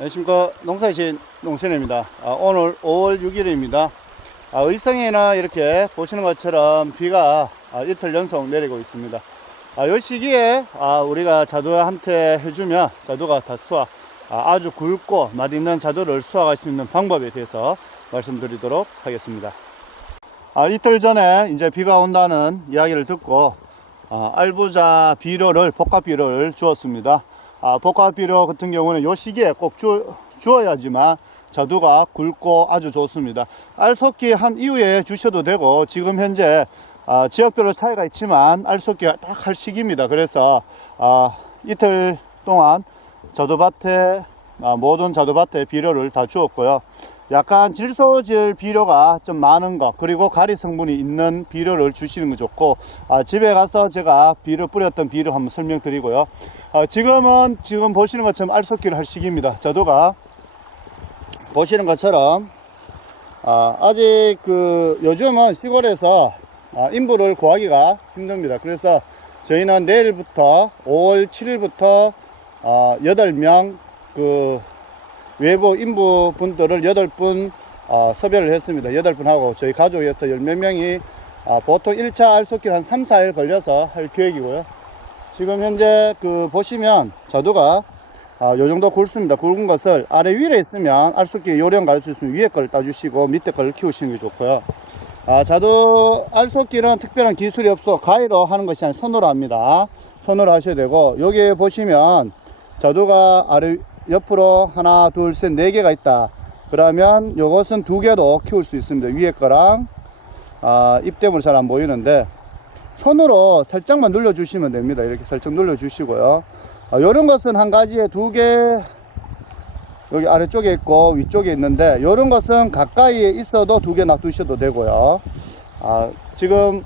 안녕하십니까. 농사이신 농선입니다. 오늘 5월 6일입니다. 의성에는 이렇게 보시는 것처럼 비가 이틀 연속 내리고 있습니다. 이 시기에 우리가 자두한테 해주면 자두가 다 아주 굵고 맛있는 자두를 수확할 수 있는 방법에 대해서 말씀드리도록 하겠습니다. 이틀 전에 이제 비가 온다는 이야기를 듣고 알부자 비료를 복합 비료를 주었습니다. 복합 비료 같은 경우는 이 시기에 꼭 주어야지만 자두가 굵고 아주 좋습니다. 알 섞기 한 이후에 주셔도 되고, 지금 현재 지역별로 차이가 있지만 알 섞기가 딱 할 시기입니다. 그래서 이틀 동안 자두밭에 모든 자두밭에 비료를 다 주었고요. 약간 질소질 비료가 좀 많은 거, 그리고 가리 성분이 있는 비료를 주시는 게 좋고, 집에 가서 제가 비료 뿌렸던 비료 한번 설명드리고요. 지금 보시는 것처럼 알 섞기를 할 시기입니다. 자두가 보시는 것처럼 아직 요즘은 시골에서 인부를 구하기가 힘듭니다. 그래서 저희는 내일부터 5월 7일부터 8명 외부 인부 분들을 8분 섭외를 했습니다. 8분 하고 저희 가족에서 10몇 명이 보통 1차 알 섞기를 한 3, 4일 걸려서 할 계획이고요. 지금 현재 보시면 자두가 요 정도 굵습니다. 굵은 것을 아래 위에 있으면 알 섞기 요령 가르쳐 주시면 위에 걸 따주시고 밑에 걸 키우시는 게 좋고요. 자두 알 섞기는 특별한 기술이 없어 가위로 하는 것이 아니라 손으로 합니다. 손으로 하셔야 되고, 여기 보시면 자두가 아래 옆으로 하나 둘 셋 4개가 있다. 그러면 요것은 2개도 키울 수 있습니다. 위에 거랑 잎 때문에 잘 안 보이는데 손으로 살짝만 눌러 주시면 됩니다. 이렇게 살짝 눌러 주시고요. 요런 것은 한 가지에 2개 여기 아래쪽에 있고 위쪽에 있는데, 요런 것은 가까이에 있어도 2개 놔두셔도 되고요. 지금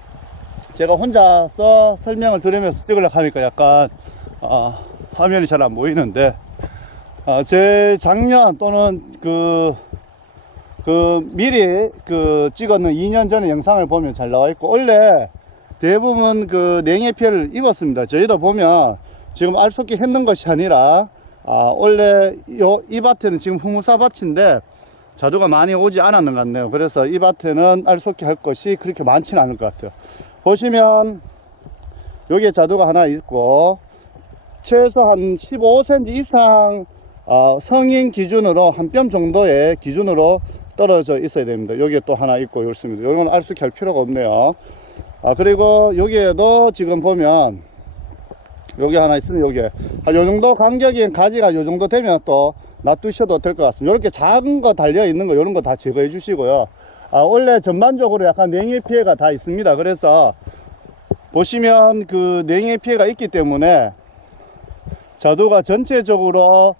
제가 혼자서 설명을 들으면서 찍으려고 하니까 약간 화면이 잘 안 보이는데, 제 작년 또는 미리 찍었는 2년 전에 영상을 보면 잘 나와 있고, 원래 대부분 냉해 피해를 입었습니다. 저희도 보면 지금 알 섞기 했는 것이 아니라 원래 이 밭에는 지금 후무사 밭인데 자두가 많이 오지 않았는 것 같네요. 그래서 이 밭에는 알 섞기 할 것이 그렇게 많지는 않을 것 같아요. 보시면 여기에 자두가 하나 있고, 최소 한 15cm 이상 성인 기준으로 한 뼘 정도의 기준으로 떨어져 있어야 됩니다. 여기에 또 하나 있고 이렇습니다. 이건 알 섞기 할 필요가 없네요. 그리고 여기에도 지금 보면 여기 하나 있으면 여기에 요 정도 간격인 가지가 요 정도 되면 또 놔두셔도 될 것 같습니다. 이렇게 작은 거 달려 있는 거 이런 거 다 제거해 주시고요. 원래 전반적으로 약간 냉해 피해가 다 있습니다. 그래서 보시면 냉해 피해가 있기 때문에 자두가 전체적으로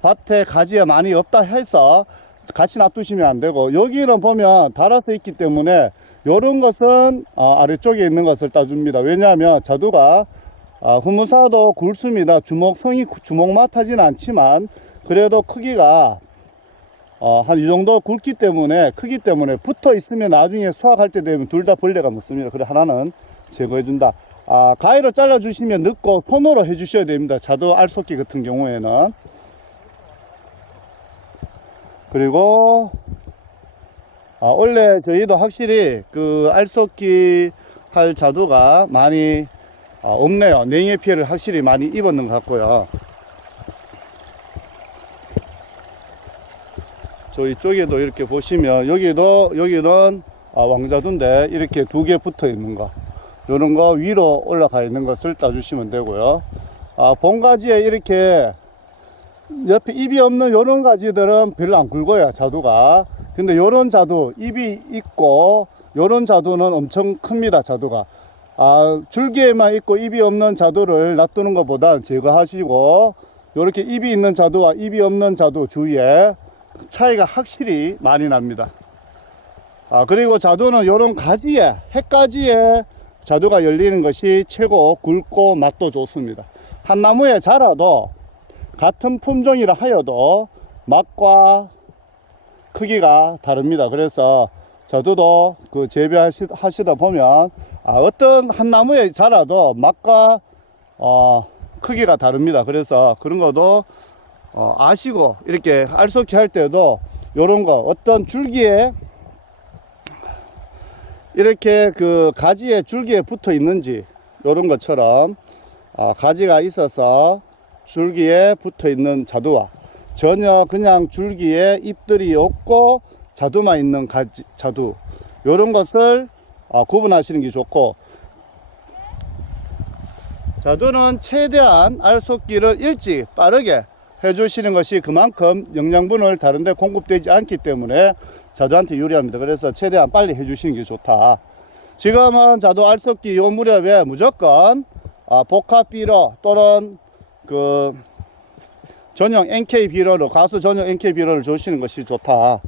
밭에 가지가 많이 없다 해서 같이 놔두시면 안 되고, 여기는 보면 달아서 있기 때문에 요런 것은 아래쪽에 있는 것을 따줍니다. 왜냐하면 자두가 후무사도 굵습니다. 성이 주먹만하지는 않지만 그래도 크기가 한 이 정도 굵기 때문에, 크기 때문에 붙어 있으면 나중에 수확할 때 되면 둘 다 벌레가 묻습니다. 그래 하나는 제거해 준다. 가위로 잘라 주시면 늦고 손으로 해 주셔야 됩니다. 자두 알 섞기 같은 경우에는. 그리고 원래 저희도 확실히 알 섞기 할 자두가 많이 없네요. 냉해 피해를 확실히 많이 입었는 것 같고요. 저희 쪽에도 이렇게 보시면 여기는 왕자두인데 이렇게 2개 붙어 있는 거, 요런 거 위로 올라가 있는 것을 따주시면 되고요. 본가지에 이렇게 옆에 잎이 없는 요런 가지들은 별로 안 굵어요, 자두가. 근데 요런 자두 잎이 있고 요런 자두는 엄청 큽니다. 자두가 줄기에만 있고 잎이 없는 자두를 놔두는 것보다 제거하시고, 요렇게 잎이 있는 자두와 잎이 없는 자두 주위에 차이가 확실히 많이 납니다. 그리고 자두는 요런 가지에, 핵가지에 자두가 열리는 것이 최고 굵고 맛도 좋습니다. 한 나무에 자라도 같은 품종이라 하여도 맛과 크기가 다릅니다. 그래서 자두도 재배하시다 보면 어떤 한 나무에 자라도 맛과 크기가 다릅니다. 그래서 그런 것도 아시고 이렇게 알속기 할 때도 요런 거 어떤 줄기에 이렇게 그 가지에 줄기에 붙어 있는지 요런 것처럼 가지가 있어서 줄기에 붙어 있는 자두와 전혀 그냥 줄기에 잎들이 없고 자두만 있는 자두 요런 것을 구분하시는 게 좋고, 자두는 최대한 알속기를 일찍 빠르게 해주시는 것이 그만큼 영양분을 다른데 공급되지 않기 때문에 자두한테 유리합니다. 그래서 최대한 빨리 해주시는 게 좋다. 지금은 자두 알속기 요 무렵에 무조건 복합 비료 또는 그 전용 NK 비료로, 가수 전용 NK 비료를 주시는 것이 좋다.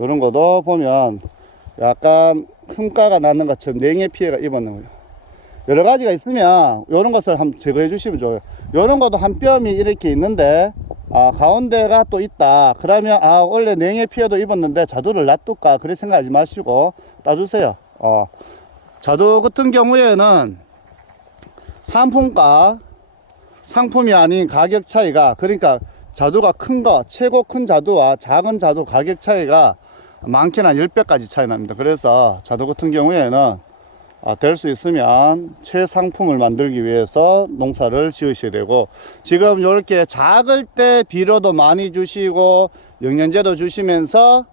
이런 것도 보면 약간 흠가가 나는 것처럼 냉해 피해가 입었는 거예요. 여러 가지가 있으면 이런 것을 한번 제거해 주시면 좋아요. 이런 것도 한 뼘이 이렇게 있는데 가운데가 또 있다. 그러면 원래 냉해 피해도 입었는데 자두를 놔둘까 그렇게 생각하지 마시고 따주세요. 자두 같은 경우에는 상품과 상품이 아닌 가격 차이가, 그러니까 자두가 큰 거, 최고 큰 자두와 작은 자두 가격 차이가 많게는 한 10배까지 차이 납니다. 그래서 자두 같은 경우에는 될 수 있으면 최상품을 만들기 위해서 농사를 지으셔야 되고, 지금 이렇게 작을 때 비료도 많이 주시고 영양제도 주시면서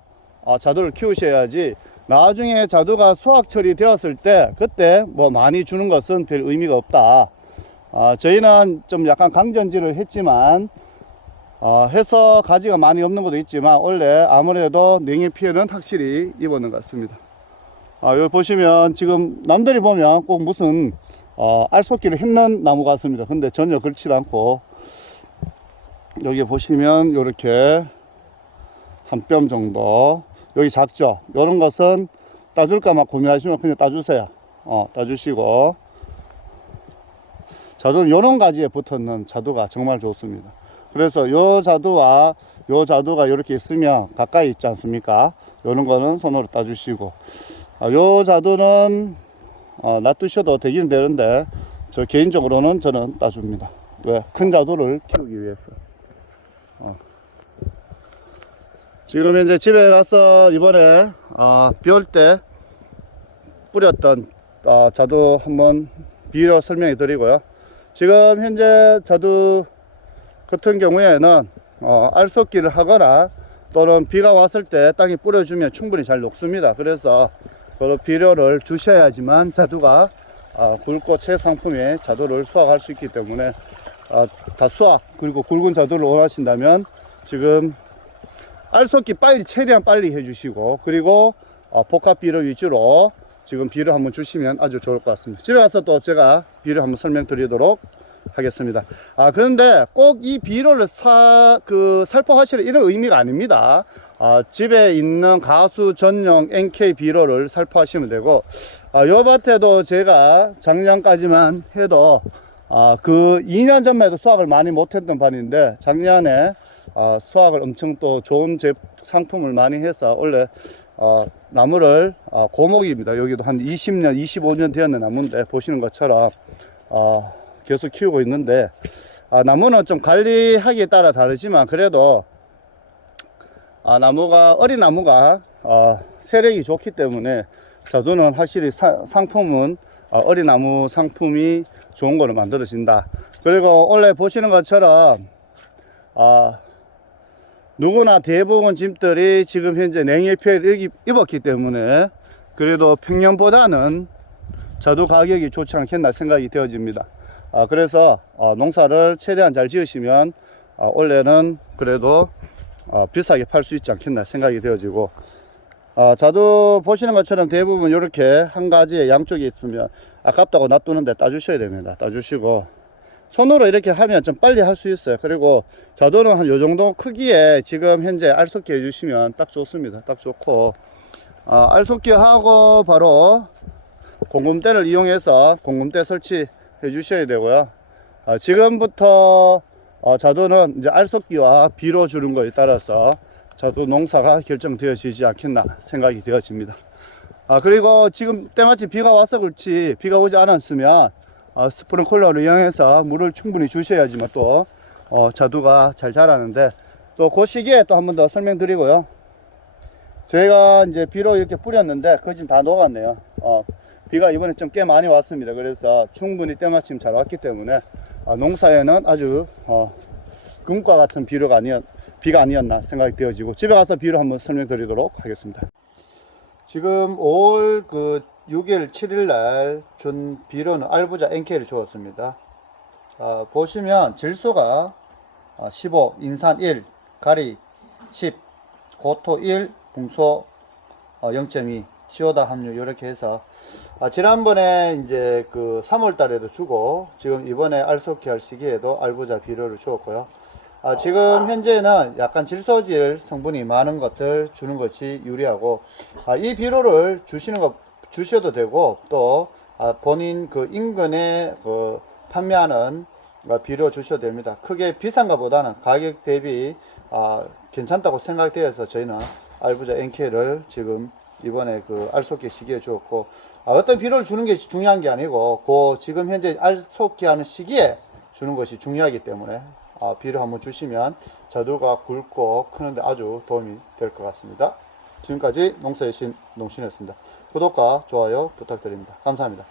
자두를 키우셔야지, 나중에 자두가 수확 처리되었을 때 그때 뭐 많이 주는 것은 별 의미가 없다. 저희는 좀 약간 강전지를 했지만 해서 가지가 많이 없는 것도 있지만 원래 아무래도 냉해 피해는 확실히 입었는 것 같습니다. 여기 보시면 지금 남들이 보면 꼭 무슨 알속기를 햄는 나무 같습니다. 근데 전혀 그렇지 않고, 여기 보시면 이렇게 한 뼘 정도, 여기 작죠. 이런 것은 따줄까 막 고민하시면 그냥 따주세요. 따주시고, 자두는 이런 가지에 붙었는 자두가 정말 좋습니다. 그래서 요 자두와 요 자두가 이렇게 있으면 가까이 있지 않습니까? 이런 거는 손으로 따주시고, 요 자두는 놔두셔도 되긴 되는데 저 개인적으로는 저는 따줍니다. 왜? 큰 자두를 키우기 위해서. 지금 이제 집에 가서 이번에 비 올 때 뿌렸던 자두 한번 비료 설명해 드리고요. 지금 현재 자두 같은 경우에는 알속기를 하거나 또는 비가 왔을 때 땅에 뿌려주면 충분히 잘 녹습니다. 그래서 그런 비료를 주셔야지만 자두가 굵고 최상품의 자두를 수확할 수 있기 때문에 다 수확, 그리고 굵은 자두를 원하신다면 지금 알속기 최대한 빨리 해주시고, 그리고 복합 비료 위주로 지금 비료 한번 주시면 아주 좋을 것 같습니다. 집에 가서 또 제가 비료 한번 설명드리도록 하겠습니다. 그런데 꼭 이 비료를 살포하시는 이런 의미가 아닙니다. 집에 있는 가수 전용 NK 비료를 살포하시면 되고, 요 밭에도 제가 작년까지만 해도 그 2년 전만 해도 수확을 많이 못했던 밭인데 작년에 수확을 엄청 또 좋은 상품을 많이 해서 원래 나무를 고목입니다. 여기도 한 20년 25년 되었는 나무인데 보시는 것처럼 계속 키우고 있는데, 나무는 좀 관리하기에 따라 다르지만 그래도 어린 나무가 세력이 좋기 때문에 자두는 확실히 상품은 어린 나무 상품이 좋은 거로 만들어진다. 그리고 원래 보시는 것처럼 누구나 대부분 집들이 지금 현재 냉해 피해를 입었기 때문에 그래도 평년보다는 자두 가격이 좋지 않겠나 생각이 되어집니다. 그래서 농사를 최대한 잘 지으시면 원래는 그래도 비싸게 팔 수 있지 않겠나 생각이 되어지고, 자두 보시는 것처럼 대부분 이렇게 한 가지에 양쪽에 있으면 아깝다고 놔두는데 따주셔야 됩니다. 따주시고 손으로 이렇게 하면 좀 빨리 할 수 있어요. 그리고 자두는 한 요 정도 크기에 지금 현재 알속기 해주시면 딱 좋습니다. 딱 좋고, 알속기 하고 바로 공금대를 이용해서 공금대 설치해 주셔야 되고요. 지금부터 자두는 이제 알속기와 비료 주는 거에 따라서 자두 농사가 결정되어지지 않겠나 생각이 되어집니다. 그리고 지금 때마침 비가 와서 그렇지, 비가 오지 않았으면 스프링클러를 이용해서 물을 충분히 주셔야지만 또 자두가 잘 자라는데, 또 그 시기에 또 한 번 더 설명드리고요. 저희가 이제 비료 이렇게 뿌렸는데 거의 지금 다 녹았네요. 비가 이번에 좀 꽤 많이 왔습니다. 그래서 충분히 때마침 잘 왔기 때문에 농사에는 아주 금과 같은 비가 아니었나 생각이 되어지고, 집에 가서 비료 한번 설명드리도록 하겠습니다. 지금 5월 6일 7일 날 준 비료는 알부자 NK를 주었습니다. 보시면 질소가 15, 인산 1, 가리 10, 고토 1, 붕소 0.2, 시오다 함유 이렇게 해서 지난번에 이제 3월 달에도 주고, 지금 이번에 알속기 할 시기에도 알부자 비료를 주었고요. 지금 현재는 약간 질소질 성분이 많은 것을 주는 것이 유리하고, 이 비료를 주셔도 되고, 또 본인 인근에 판매하는 비료 주셔도 됩니다. 크게 비싼 것보다는 가격 대비 괜찮다고 생각되어서 저희는 알부자 NK를 지금 이번에 알속기 시기에 주었고, 어떤 비료를 주는 게 중요한 게 아니고 지금 현재 알속기 하는 시기에 주는 것이 중요하기 때문에 비료 한번 주시면 자두가 굵고 크는데 아주 도움이 될 것 같습니다. 지금까지 농사의 신 농신이었습니다. 구독과 좋아요 부탁드립니다. 감사합니다.